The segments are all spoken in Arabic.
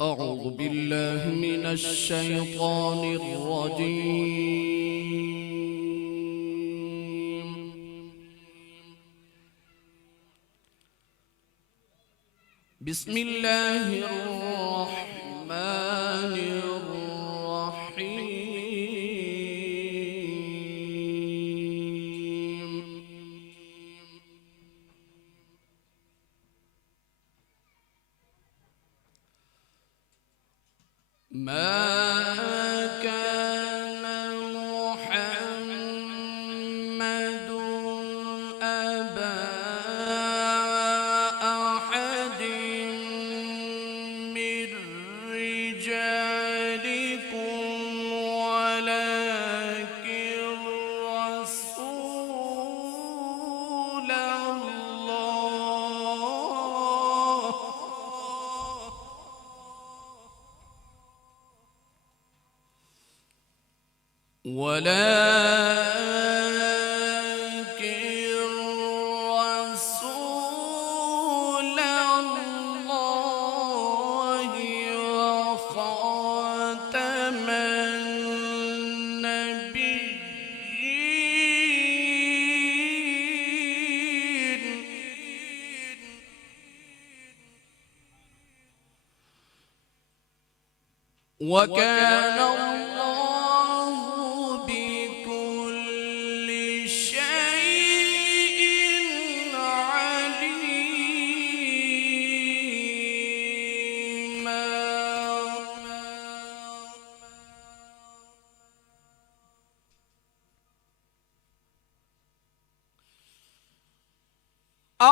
أعوذ بالله من الشيطان الرجيم. بسم الله الرحمن الرحيم. ما كان محمد أبا أحد من رجالكم ولكن رسول الله وخاتم النبيين وكان الله بكل شيء عليما.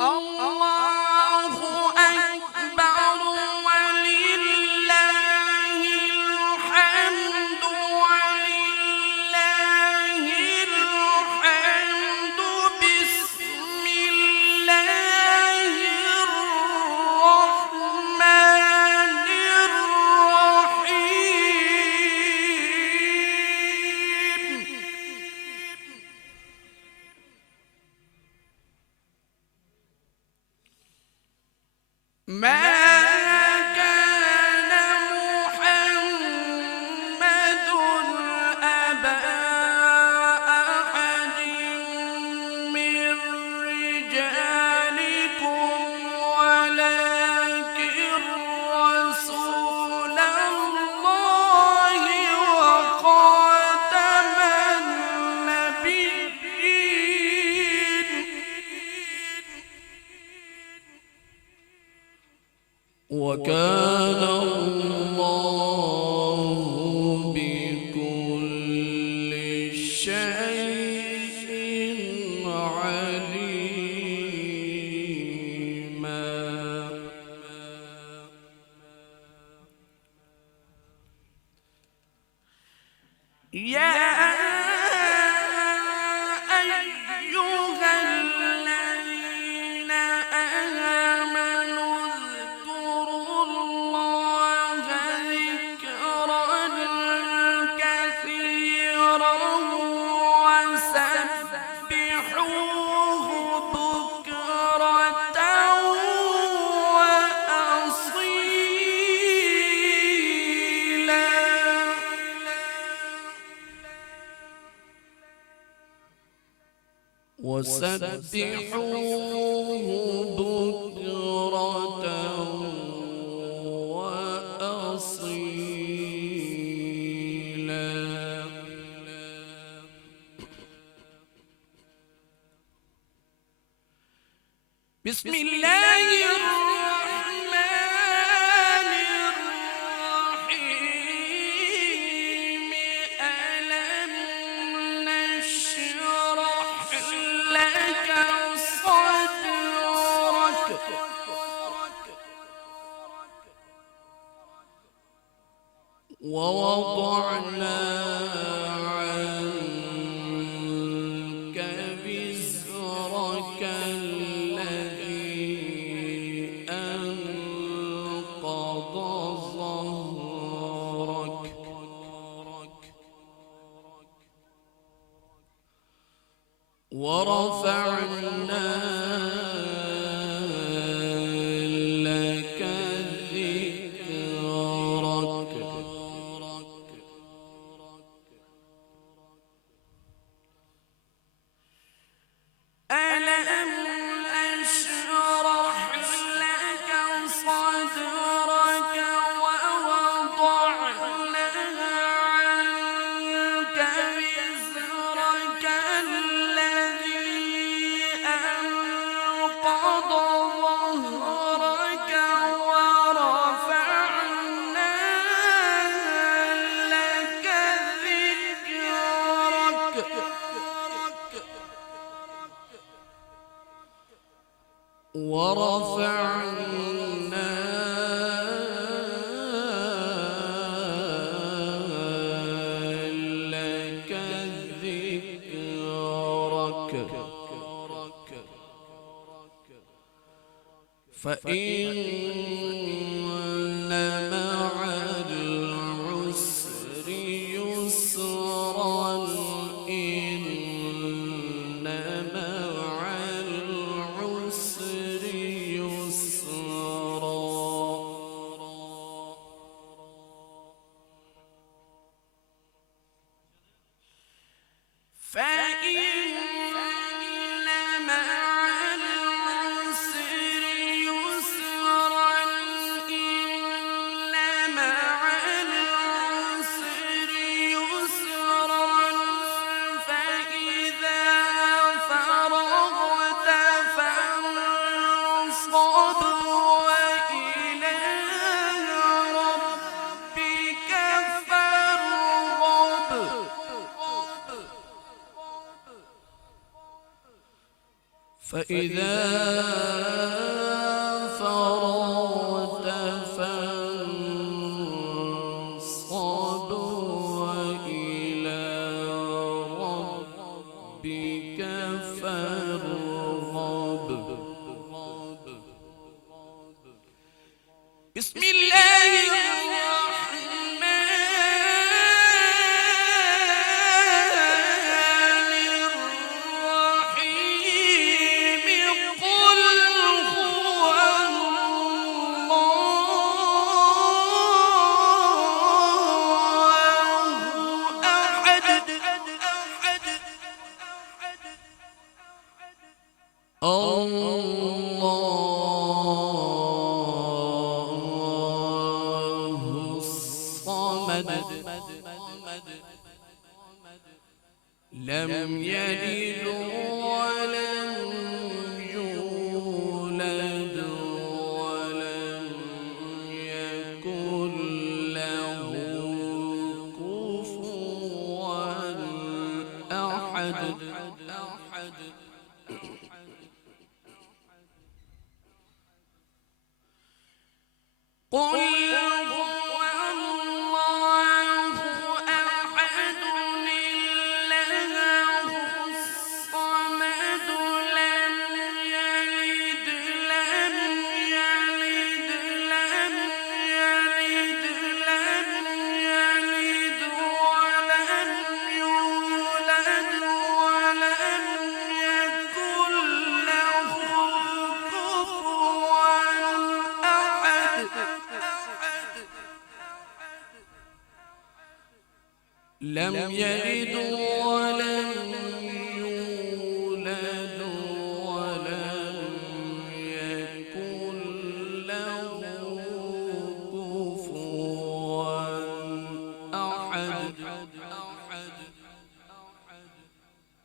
الله أكبر ولله الحمد ولله الحمد. بسم الله الرحمن الرحيم. ما كان محمد أبا أحد من رجالكم ولكن رسول الله وخاتم النبيين وكان الله بكل شيء عليما. يا أيها الذين آمنوا اذكروا الله ذكرا كثيرا وسبحوه بكرة وأصيلا. وسبحوه بكرة وأصيلا. بسم الله الرحمن الرحيم. ألم نشرح لك صدرك ووضعنا عنك وزرك الذي أنقض ظهرك ورفعنا لك ذكرك ورفعنا لك ذكرك فإن مع العسر يسرا إن مع العسر يسرا فإن مع العسر يسرا إن مع العسر يسرا فإذا فرغت فانصب وإلى ربك فارغب فإذا فرغت فانصب وإلى ربك فارغب بسم الله الرحمن الرحيم قل هو الله أحد الله الصمد لم يلد ولم يولد ولم يكن له كفوا أحد قل هو الله أحد الله الصمد لم يلد ولم يولد ولم يكن له كفوا أحد لم يلد ولم يولد ولم يكن له كفوا أحد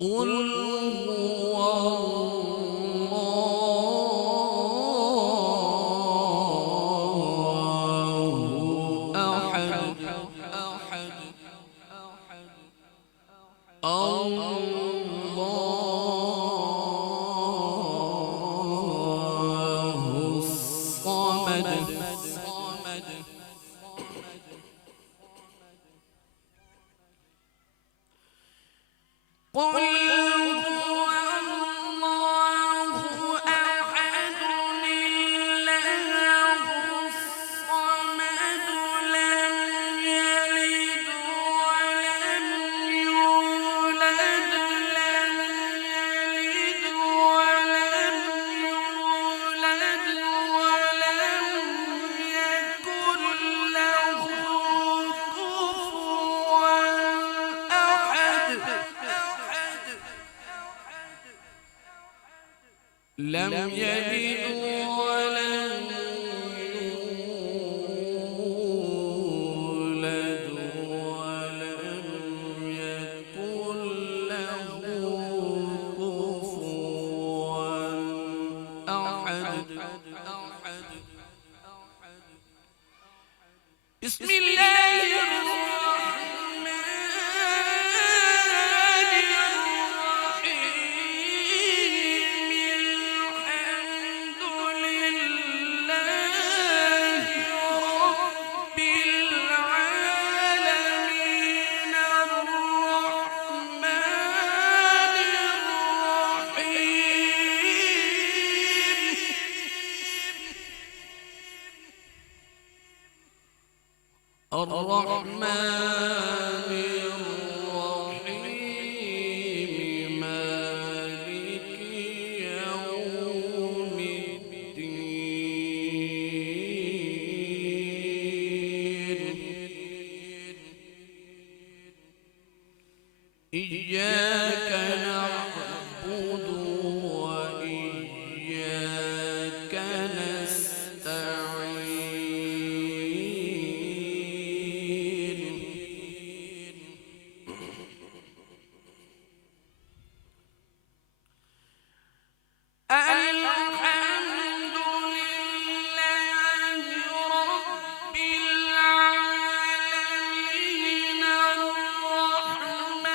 قل هو الله أحد الله الصمد قل هو الله أحد الله الصمد لم يلد ولم يولد ولم يلد ولم يولد ولم يكن له كفوا أحد لم يلد ولم يولد ولم يكن له كفوا أحد بسم الله الرحمن الرحيم الحمد إياك نعبد وإياك نستعين الحمد لله رب العالمين الرحمن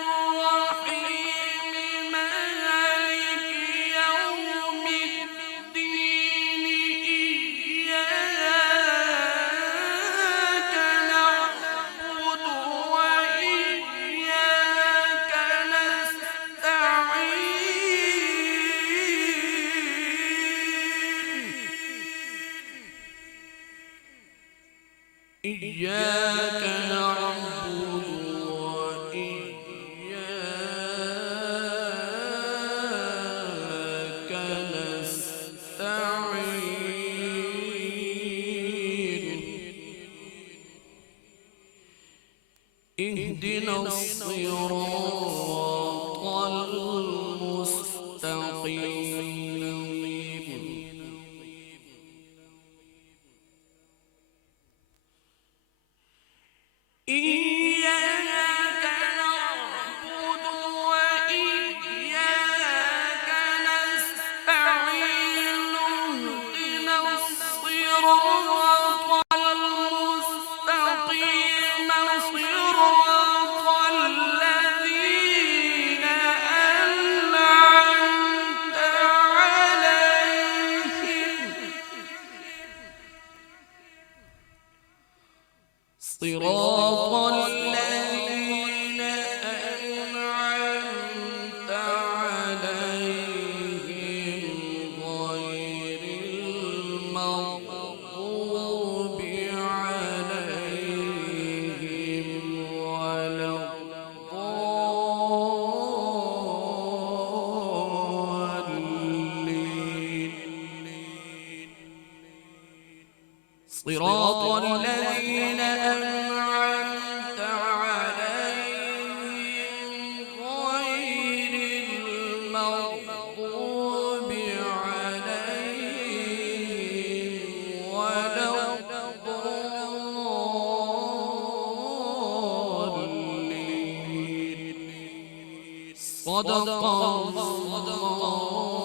الرحيم مالك يوم الدين إياك نعبد وإياك نستعين إياك نعبد وإياك نستعين اهدنا الصراط المستقيم إياك نعبد وإياك نستعين اهدنا الصراط المستقيم صراط الذين أنعمت عليهم صراط الذين أنعمت عليهم غير المغضوب عليهم ولا الضالين صراط الذين أنعمت عليهم غير المغضوب عليهم ولا الضالين صدق الله